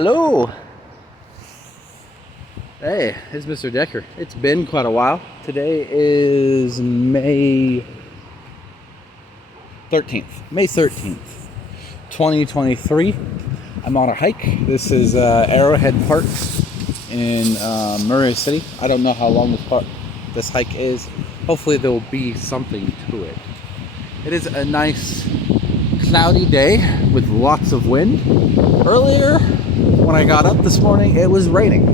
Hello. Hey, it's Mr. Decker. It's been quite a while. Today is May 13th. May 13th, 2023. I'm on a hike. This is Arrowhead Park in Murray City. I don't know how long this hike is. Hopefully there will be something to it. It is a nice cloudy day with lots of wind. Earlier, when I got up this morning, it was raining.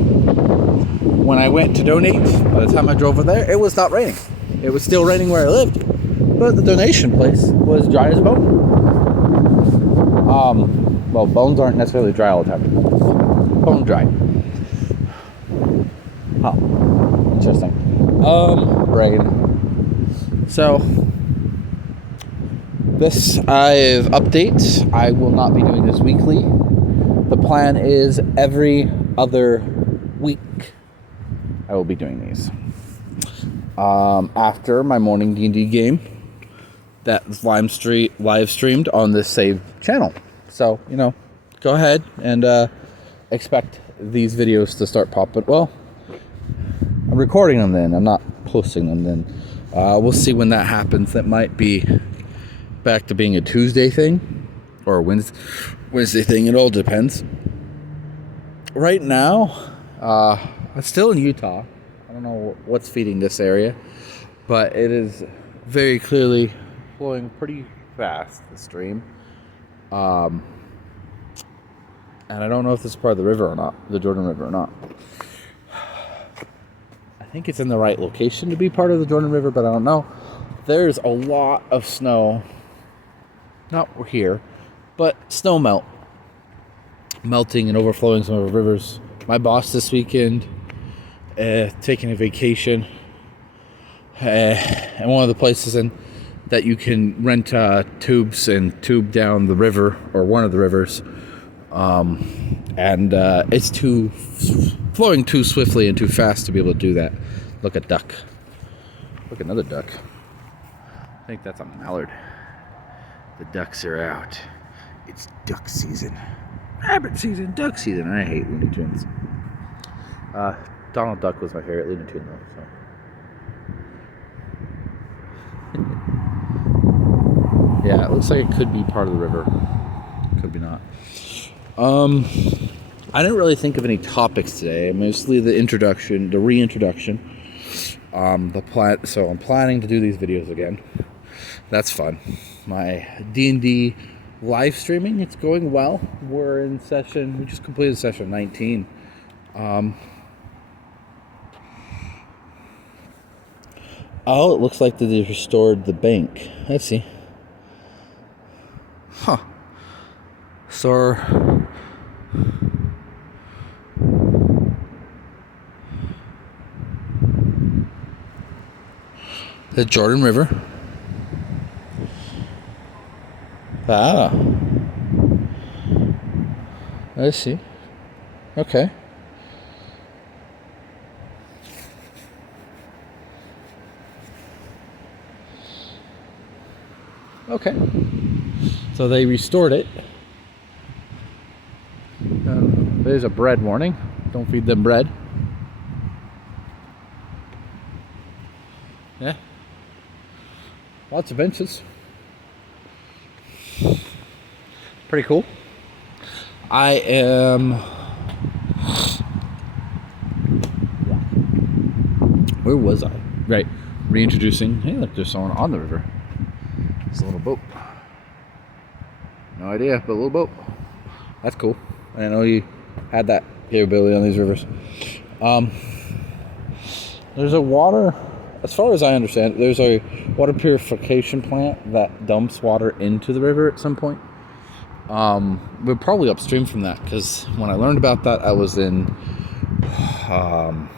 When I went to donate, by the time I drove over there, it was not raining. It was still raining where I lived, but the donation place was dry as a bone. Well, bones aren't necessarily dry all the time. Bone dry. Huh. Interesting. Brain. So, this update. I will not be doing this weekly. The plan is every other week I will be doing these. After my morning D&D game that's live streamed on this save channel. So, go ahead and expect these videos to start popping. Well, I'm recording them then. I'm not posting them then. We'll see when that happens. That might be back to being a Tuesday thing or a Wednesday thing. It all depends. Right now, I'm still in Utah. I don't know what's feeding this area, but it is very clearly flowing pretty fast, the stream. And I don't know if this is part of the river or not, the Jordan River or not. I think it's in the right location to be part of the Jordan River, but I don't know. There's a lot of snow, not here, but snow melting and overflowing some of the rivers. My boss this weekend taking a vacation, and one of the places that you can rent tubes and tube down the river or one of the rivers, and it's flowing too swiftly and too fast to be able to do that. Look, a duck. Look, another duck. I think that's a mallard. The ducks are out. It's duck season. Rabbit season, duck season. I hate Looney Tunes. Donald Duck was my favorite Looney Tune though. So. Yeah, it looks like it could be part of the river. Could be not. I didn't really think of any topics today. Mostly the reintroduction. The plan. So I'm planning to do these videos again. That's fun. My D&D live streaming, it's going well. We're in session. We just completed session 19. Oh, it looks like they restored the bank. Let's see. Huh. So, the Jordan River. Ah. I see. Okay. Okay. So they restored it. There's a bread warning. Don't feed them bread. Yeah. Lots of benches. Pretty cool. I am... Where was I? Right. Reintroducing... Hey, look, there's someone on the river. It's a little boat. No idea, but a little boat. That's cool. I didn't know you had that capability on these rivers. There's a water... As far as I understand, there's a water purification plant that dumps water into the river at some point. We're probably upstream from that, because when I learned about that, I was in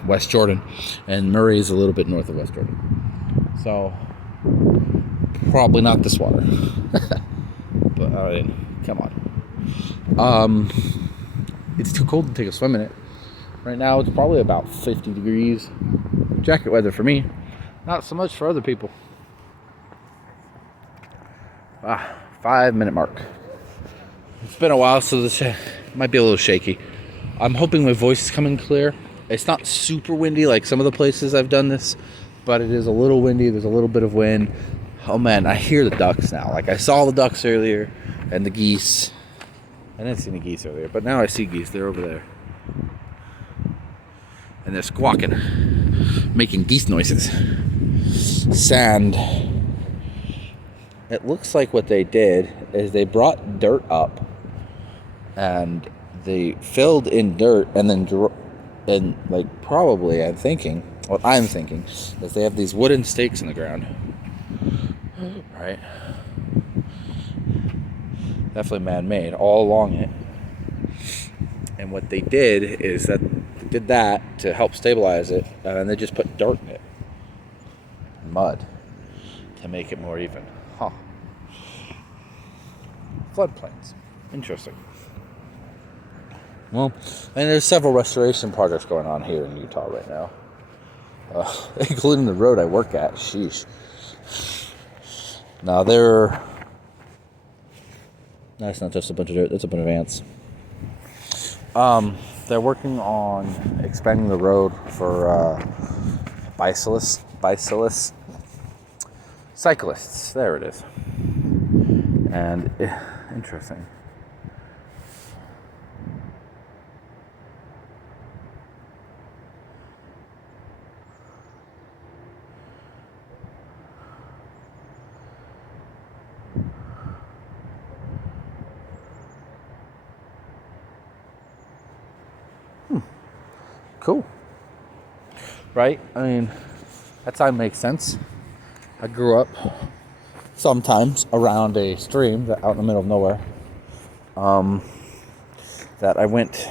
West Jordan, and Murray is a little bit north of West Jordan. So, probably not this water. But, come on. It's too cold to take a swim in it. Right now, it's probably about 50 degrees. Jacket weather for me. Not so much for other people. 5-minute mark. It's been a while, so this might be a little shaky. I'm hoping my voice is coming clear. It's not super windy like some of the places I've done this, but it is a little windy. There's a little bit of wind. Oh man, I hear the ducks now. Like I saw the ducks earlier and the geese. I didn't see any geese earlier, but now I see geese. They're over there. And they're squawking, making geese noises. Sand. It looks like what they did is they brought dirt up and they filled in dirt and then like probably I'm thinking is they have these wooden stakes in the ground, right? Definitely man-made all along it. And what they did is that they did that to help stabilize it, and they just put dirt in it, mud, to make it more even. Huh. Floodplains. Interesting. Well, and there's several restoration projects going on here in Utah right now, including the road I work at. Sheesh. Now that's not just a bunch of dirt. That's a bunch of ants. They're working on expanding the road for bicyclists. There it is. And interesting. Cool. Right? I mean, that time makes sense. I grew up sometimes around a stream that out in the middle of nowhere. That I went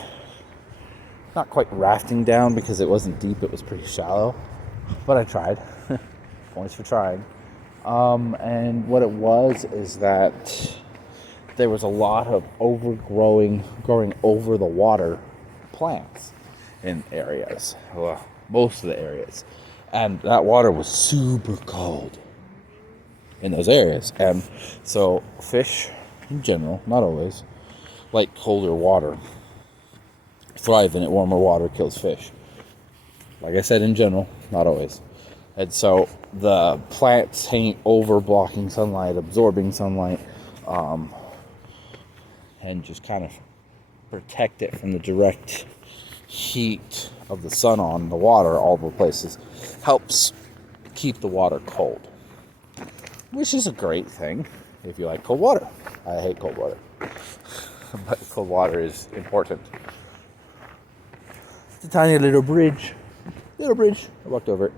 not quite rafting down because it wasn't deep, it was pretty shallow. But I tried. Points for trying. And what it was is that there was a lot of growing over the water plants in areas, well, most of the areas, and that water was super cold in those areas, and so fish in general, not always, like colder water. Thrive in it. Warmer water kills fish. Like I said, in general, not always. And so the plants hang over, blocking sunlight, absorbing sunlight, and just kind of protect it from the direct heat of the sun on the water, all the places, helps keep the water cold, which is a great thing if you like cold water. I hate cold water, but cold water is important. It's a tiny little bridge. I walked over it.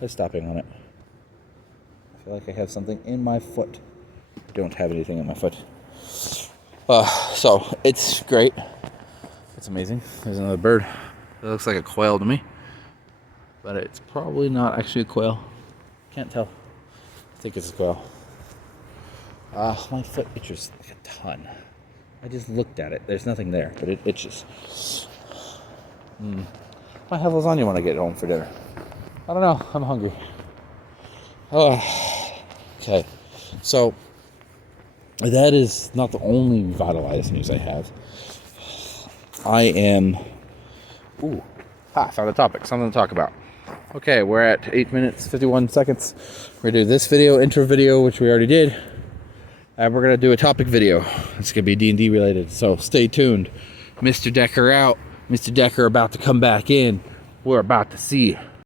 I'm stopping on it. I feel like I have something in my foot. I don't have anything in my foot. So it's great. It's amazing. There's another bird. It looks like a quail to me, but it's probably not actually a quail. Can't tell. I think it's a quail. My foot itches like a ton. I just looked at it. There's nothing there, but it itches. Might have lasagna when I get home for dinner. I don't know. I'm hungry. Okay. So that is not the only revitalized news I have. I am... found a topic. Something to talk about. Okay, we're at 8 minutes, 51 seconds. We're going to do this video, intro video, which we already did. And we're going to do a topic video. It's going to be D&D related, so stay tuned. Mr. Decker out. Mr. Decker about to come back in. We're about to see